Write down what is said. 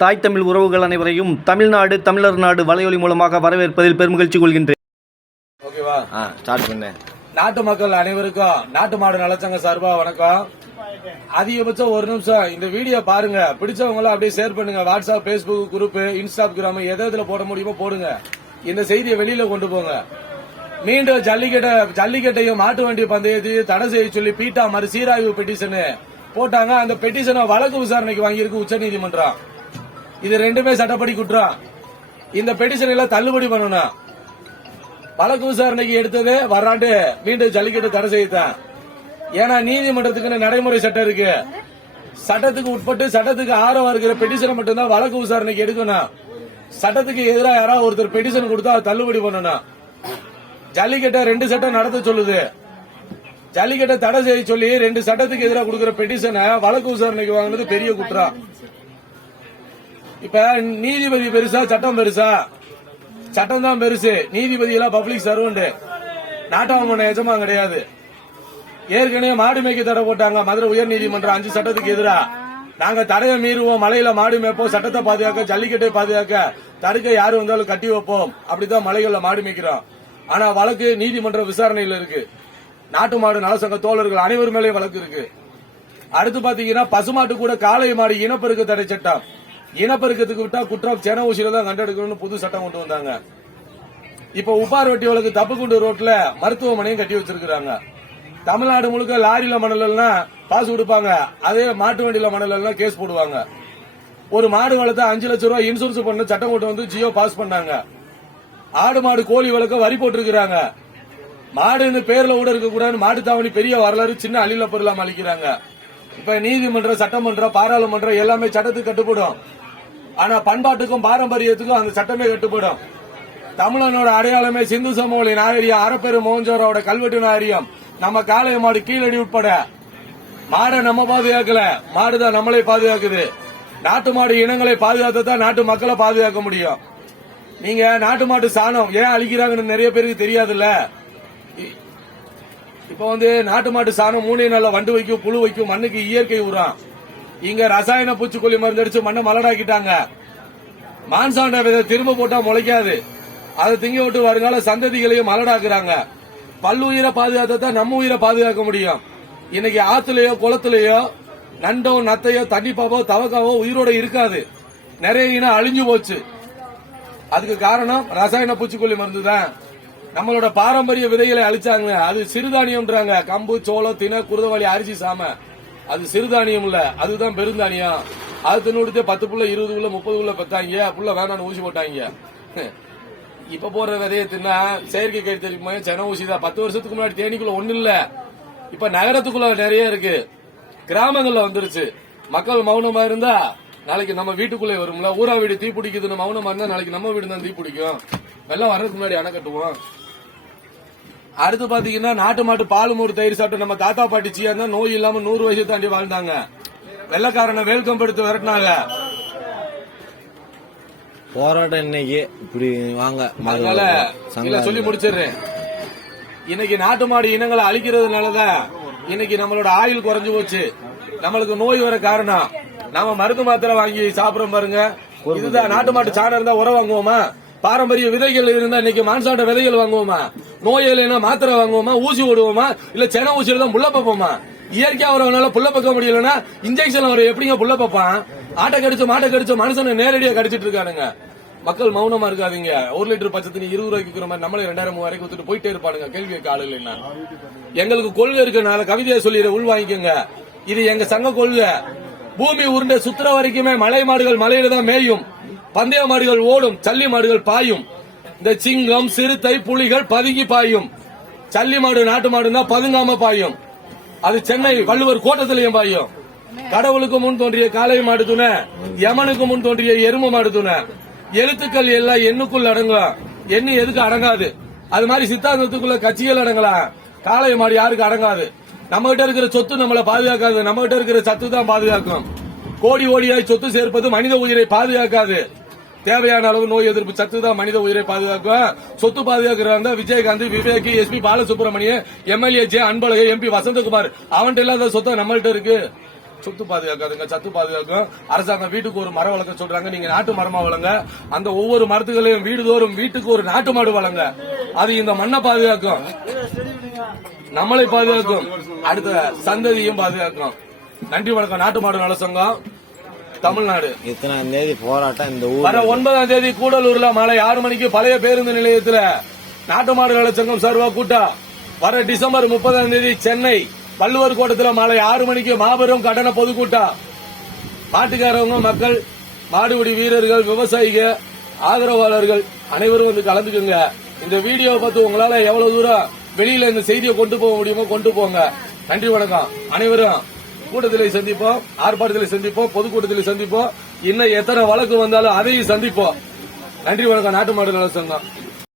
தாய் தமிழ் உறவுகள் அனைவரையும் தமிழ்நாடு தமிழர் நாடு வலையொலி மூலமாக வரவேற்பதில் பெருமகிழ்ச்சி கொள்கின்றேன். ஓகேவா? ஸ்டார்ட் பண்ணு. நாட்டு மக்கள் அனைவருக்கும் நாட்டு மாடு நலச்சங்க சார்பா வணக்கம். அதிகபட்சம் ஒரு நிமிஷம் இந்த வீடியோ பாருங்க. பிடிச்சவங்களும் அப்படியே ஷேர் பண்ணுங்க. வாட்ஸ்அப், பேஸ்புக் குரூப், இன்ஸ்டாகிராம் எதுல போட முடியுமோ போடுங்க. இந்த செய்தியை வெளியில கொண்டு போங்க. மீண்டும் ஜல்லிக்கட்டையும் மாட்டு வண்டி பந்தயத்தையும் தடை செய்ய சொல்லி பீட்டா மறு சீராய்வு பெட்டிஷன் போட்டாங்க. அந்த பெட்டிஷனை வழக்கு விசாரணைக்கு வாங்கியிருக்கு உச்சநீதிமன்றம். இது ரெண்டுமே சட்டப்படி குற்றம். இந்த பெட்டிஷன் எல்லாம் தள்ளுபடி பண்ணணும். வழக்கு விசாரணைக்கு எடுத்தது வராண்டு மீண்டும் ஜல்லிக்கட்டு தடை செய்யத்தான். ஏன்னா நீதிமன்றத்துக்கு நடைமுறை சட்டம் இருக்கு. சட்டத்துக்கு உட்பட்டு சட்டத்துக்கு ஆரவா இருக்கிற பெட்டிஷனை மட்டும்தான் வழக்கு விசாரணைக்கு எடுக்கணும். சட்டத்துக்கு எதிராக யாராவது ஒருத்தர் பெட்டிஷன் கொடுத்தா தள்ளுபடி பண்ணணும். ஜல்லிக்கட்டை 2 சட்டம் நடத்த சொல்லுது. ஜல்லிக்கட்டை தடை செய்ய சொல்லி 2 சட்டத்துக்கு எதிராக கொடுக்கிற பெட்டிஷனை வழக்கு விசாரணைக்கு வாங்கினது பெரிய குற்றம். இப்ப நீதிபதி பெருசா சட்டம் பெருசா? சட்டம் தான் பெருசு. நீதிபதி எல்லாம் பப்ளிக் சர்வெண்ட், நாட்டாம எஜமா கிடையாது. ஏற்கனவே மாடு மேய்க்க தடை போட்டாங்க மதுரை உயர் நீதிமன்றம் 5 சட்டத்துக்கு எதிரா. நாங்க தடையை மீறுவோம், மலையில மாடு மேய்ப்போம், சட்டத்தை பாதுகாக்க, ஜல்லிக்கட்டை பாதுகாக்க, தடுக்க யாரு வந்தாலும் கட்டி வைப்போம். அப்படித்தான் மலைகள்ல மாடு மேய்க்கிறோம். ஆனா வழக்கு நீதிமன்ற விசாரணையில இருக்கு. நாட்டு மாடு நலசங்க தோழர்கள் அனைவர் மேலே வழக்கு இருக்கு. அடுத்து பாத்தீங்கன்னா பசுமாட்டு கூட காளை மாடு இனப்பெருக்க தடை சட்டம். இனப்பெருக்கத்துக்கு விட்டா குற்றம் சென ஊசியில தான் கண்டெடுக்கணும்னு புது சட்டம் கொண்டு வந்தாங்க. இப்ப உப்பார் வெட்டி வழக்கு தப்புக்குண்டு ரோட்ல மருத்துவமனையும் கட்டி வச்சிருக்காங்க. தமிழ்நாடு முழுக்க லாரியில மணலன்னா பாசு கொடுப்பாங்க, அதே மாட்டு வண்டியில மணலன்னா கேஸ் போடுவாங்க. ஒரு மாடு வளர்த்தா 5 லட்சம் ரூபாய் இன்சூரன்ஸ் பண்ண சட்டம் கொண்டு வந்து ஜியோ பாஸ் பண்ணாங்க. ஆடு மாடு கோழி வளர்க்க வரி போட்டிருக்கிறாங்க. மாடுன்னு பேர்ல கூட இருக்க கூடாது. மாட்டு தாவணி பெரிய வரலாறு சின்ன அழில பொருளாம அளிக்கிறாங்க. இப்ப நீதிமன்றம், சட்டமன்றம், பாராளுமன்றம் எல்லாமே சட்டத்துக்கு கட்டுப்படும். ஆனா பண்பாட்டுக்கும் பாரம்பரியத்துக்கும் அந்த சட்டமே கட்டுப்படும். தமிழனோட அடையாளமே சிந்து சமவெளி நாகரிகம், அரப்பெரு மோஞ்சோரோட கல்வெட்டு நாகரிகம். நம்ம காளை மாடு கீழடி உட்பட மாடை நம்ம பாதுகாக்கல, மாடுதான் நம்மளை பாதுகாக்குது. நாட்டு மாடு இனங்களை பாதுகாத்தான் நாட்டு மக்களை பாதுகாக்க முடியும். நீங்க நாட்டு மாட்டு சாணம் ஏன் அழிக்கிறாங்கன்னு நிறைய பேருக்கு தெரியாதுல்ல. இப்ப நாட்டு மாட்டு சாணம் 3 நாள்ல வண்டு வைக்கும், புழு வைக்கும், மண்ணுக்கு இயற்கை உரம். இங்க ரசாயன பூச்சிக்கொல்லி மருந்து அடிச்சு மண்ணை மலடாக்கிட்டாங்க. மான்சாண்ட விதை திரும்ப போட்டா முளைக்காது. அதை திங்க விட்டு வருங்கால சந்ததிகளையும் மலடாக்குறாங்க. பல்லுயிரை பாதுகாத்தான் நம்ம உயிரை பாதுகாக்க முடியும். இன்னைக்கு ஆத்துலயோ குளத்திலேயோ நண்டோ நத்தையோ தண்ணிப்பாவோ தவக்காவோ உயிரோட இருக்காது. நிறைய இனம் அழிஞ்சு போச்சு. அதுக்கு காரணம் ரசாயன பூச்சிக்கொல்லி மருந்து தான். நம்மளோட பாரம்பரிய விதைகளை அழிச்சாங்க. அது சிறுதானியம்ன்றாங்க. கம்பு, சோளம், தினை, குருதவாளி, அரிசி, சாம. அது சிறுதானியம் இல்ல, அதுதான் பெருந்தானியம். அது தின்னு 10 புள்ள 20 புள்ள 30 புள்ள பெத்தாங்க. புள்ள வேணான்னு ஊசி போட்டாங்க. இப்ப போற விதைய தின்னா செயற்கை கை தெரியுமா? சென ஊசி தான். 10 வருஷத்துக்கு முன்னாடி தேனிக்குள்ள ஒண்ணு இல்ல. இப்ப நகரத்துக்குள்ள நிறைய இருக்கு. கிராமங்கள்ல வந்துருச்சு. மக்கள் மௌனமா இருந்தா நாளைக்கு நம்ம வீட்டுக்குள்ளே வரும்ல. ஊரா வீடு தீ பிடிக்குதுன்னு மௌனமா இருந்தா நாளைக்கு நம்ம வீடு தான் தீ பிடிக்கும். வெள்ளம் வர்றதுக்கு முன்னாடி அணை கட்டுவோம். அடுத்து பாத்தீங்கன்னா நாட்டு மாட்டு பால் மோர் தயிர் சாப்பிட்டு நம்ம தாத்தா பாட்டி சீயா இருந்தா நோய் இல்லாம 100 வயசு தாண்டி வாழ்ந்தாங்க. வெள்ளக்காரனை வேல்கம் எடுத்து விரட்டினாங்க. போராட்டம் இன்னைக்கு இப்படி வாங்க. அதனால சொல்லி முடிச்சிடுறேன். இன்னைக்கு நாட்டு மாடு இனங்களை அழிக்கிறதுனாலதான் இன்னைக்கு நம்மளோட ஆயுள் குறைஞ்சு போச்சு. நம்மளுக்கு நோய் வர காரணம் நாம மருந்து மாத்திரை வாங்கி சாப்பிடுறோம் பாருங்க. இதுதான் நாட்டு மாட்டு சாணம் இருந்தா உரம் வாங்குவோமா? பாரம்பரிய விதைகள் இருந்தா இன்னைக்கு மான்சாண்ட விதைகள் வாங்குவோமா? நோய் இல்லைன்னா மாத்திரை வாங்குவோமா? ஊசி ஓடுவோமா? இல்ல சென ஊசியில தான் புள்ள பார்ப்போமா? இயற்கையா வரவனால புள்ள பார்க்க முடியலன்னா இன்ஜெக்ஷன் வர எப்படிங்க புள்ள பார்ப்பான்? ஆட்டை கடிச்சு மாட்டை கடிச்சு மனுஷனை நேரடியா கடிச்சிட்டு இருக்கானுங்க. மக்கள் மௌனமா இருக்காதீங்க. 1 லிட்டர் பச்சை தண்ணி 20 ரூபாய்க்கு விற்கிற மாதிரி நம்மளே 2000 3000 கொடுத்துட்டு போயிட்டே இருப்பானுங்க. கேள்வி கேட்க ஆளு இல்லைன்னா எங்களுக்கு கொள்கை இருக்கனால கவிதையை சொல்லிடுற உள் வாங்கிக்கோங்க. இது எங்க சங்க கொள்கை. பூமி உருண்டை சுத்துற வரைக்குமே மலை மாடுகள் மலையில தான் மேயும், பந்தய மாடுகள் ஓடும், சல்லி மாடுகள் பாயும். இந்த சிங்கம், சிறுத்தை, புலிகள் பதுங்கி பாயும். சல்லி மாடு நாட்டு மாடுன்னா பதுங்காம பாயும். அது சென்னை வள்ளுவர் கோட்டத்திலையும் பாயும். கடவுளுக்கு முன் தோன்றிய காளை மாடு துணை, யமனுக்கு முன் தோன்றிய எரும மாடு துணை. எழுத்துக்கள் எல்லாம் எண்ணுக்குள் அடங்கும், எண்ணு எதுக்கு அடங்காது. அது மாதிரி சித்தாந்தத்துக்குள்ள கட்சிகள் அடங்கலாம், காளை மாடு யாருக்கு அடங்காது. நம்ம கிட்ட இருக்கிற சொத்து நம்மளை பாதுகாக்காது, நம்ம கிட்ட இருக்கிற சத்து தான் பாதுகாக்கும். கோடி கோடியாய் சொத்து சேர்ப்பது மனித உயிரை பாதுகாக்காது. தேவையான அளவு நோய் எதிர்ப்பு சத்து தான் மனித உயிரை பாதுகாக்கும். சொத்து பாதுகாக்கிறாங்க Vijayakanth, Vivek, SP Balasubramaniam, MLA J Anbazhagan, MP Vasanthakumar. அவன்கிட்ட இல்லாத சொத்து நம்மள்ட்ட இருக்கு. சொத்து பாதுகாக்காதுங்க, சத்து பாதுகாக்கும். அரசாங்கம் வீட்டுக்கு ஒரு மரம் வளர்க்க சொல்றாங்க, நீங்க நாட்டு மரமா வளங்க. அந்த ஒவ்வொரு மரத்துகளையும் வீடுதோறும் வீட்டுக்கு ஒரு நாட்டு மாடு வளங்க. அது இந்த மண்ணை பாதுகாக்கும், நம்மளை பாதுகாக்கும், அடுத்த சந்ததியும் பாதுகாக்கும். நன்றி வணக்கம். நாட்டு மாடு நல சங்கம் தமிழ்நாடு. இத்தனாம் தேதி போராட்டம் இந்த ஊர். வர 9ஆம் தேதி கூடலூர்ல மாலை 6 மணிக்கு பழைய பேருந்து நிலையத்தில் நாட்டு மாடு நல சங்கம் சார்பா கூட்டம். வர டிசம்பர் 30ஆம் தேதி சென்னை வள்ளுவர் கோட்டத்தில் மாலை 6 மணிக்கு மாபெரும் கட்டண பொதுக்கூட்டம். மாட்டுக்காரவங்க, மக்கள், மாடுபிடி வீரர்கள், விவசாயிகள், ஆதரவாளர்கள் அனைவரும் வந்து கலந்துக்குங்க. இந்த வீடியோவை பார்த்து உங்களால எவ்வளவு தூரம் வெளியில இந்த செய்தியை கொண்டு போக முடியுமோ கொண்டு போங்க. நன்றி வணக்கம். அனைவரும் கூட்டத்திலே சந்திப்போம், ஆர்ப்பாட்டத்திலே சந்திப்போம், பொதுக்கூட்டத்திலே சந்திப்போம். இன்னும் எத்தனை வழக்கு வந்தாலும் அதையும் சந்திப்போம். நன்றி வணக்கம். நாட்டு மாடு நல சங்கம்.